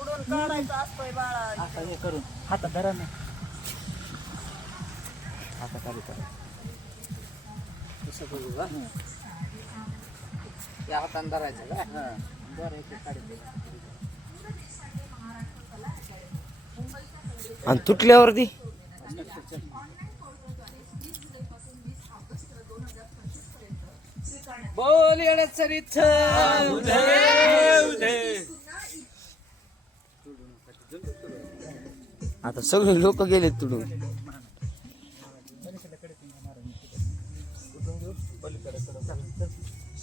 उडून काढायचं असतोय बाळा आता हे करून हातात धरा ना आता काढू करा कसं करू का या हातानं धरायचं का हां बरं एक एक काढून दे. आणि बोल येड्या आता सगळे लोक गेलेत तुडून.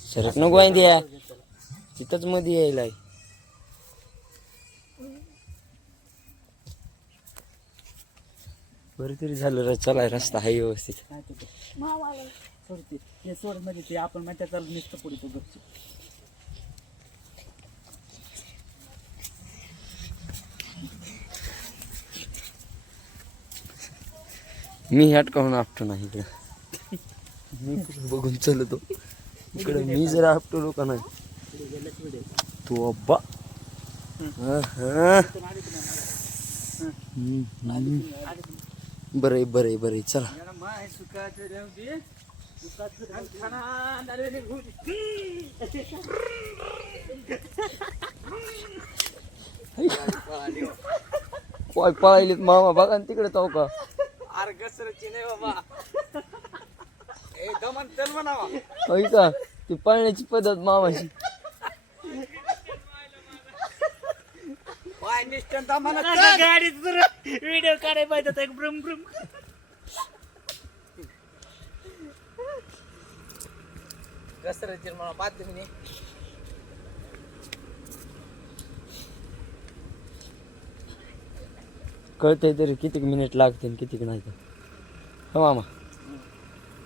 शरत नको आहे द्या तिथंच मध्ये यायला बरं तरी झालं रे चलाय रस्ता आहे व्यवस्थित. काय ते. सोड म्हणजे ते आपण मग त्याचा नुसतं पुढे तो गपची मी हटकावून आपटो नाही इकडं. मी बघून चलतो. इकडं मी जर आपटलो का नाही. तो अब्बा. हा, हा. बरं आहे बरं आहे बरं आहे चला. पाय पळायलेत मामा बघा ना तिकडे तो का. अरे घसरची नाही बाबा. ए दमन तेल म्हणावा. होय का? ती पळण्याची पद्धत मामाची. पाय निष्ठन दमन आता गाडीत काढायला पाहिजे एक ब्रुम ब्रुम घसरची म्हणा पाहते मी. कळतंय तरी किती मिनिट लागते किती नाही तर. हो मामा.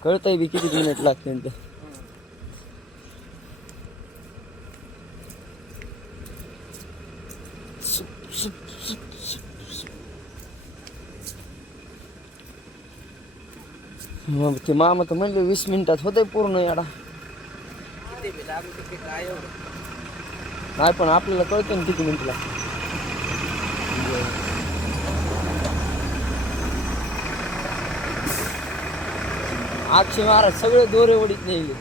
कळतंय बी किती मिनिट लागते तर मग ते मामा तर म्हणले वीस मिनिटात होतंय पूर्ण याडा. नाही पण आपल्याला कळतं ना किती मिनिटला आठशे महाराज सगळे दोरे वडीत नेले.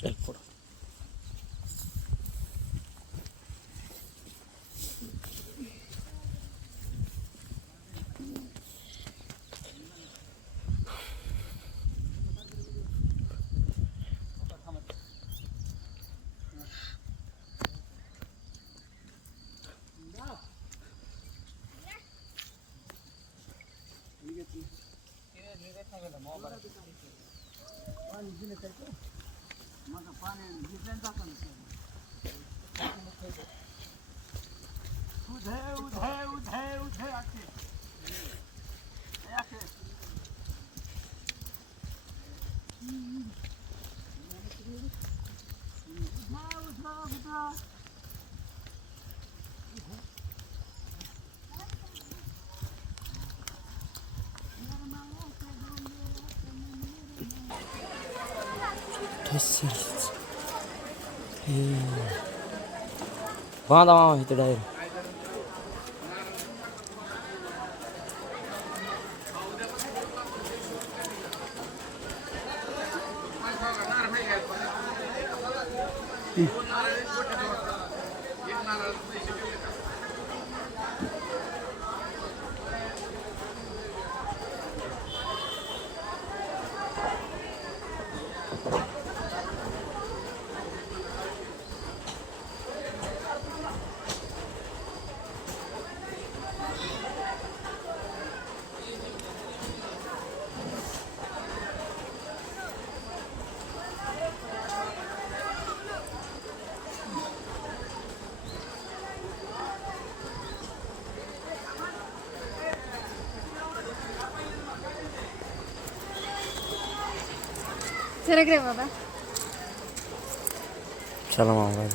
চল পড়ো Thank lama Eh, ini kan ऐक दादा preciso. E... Vamos dar uma volta daí. सरक रे बाबा चला मामा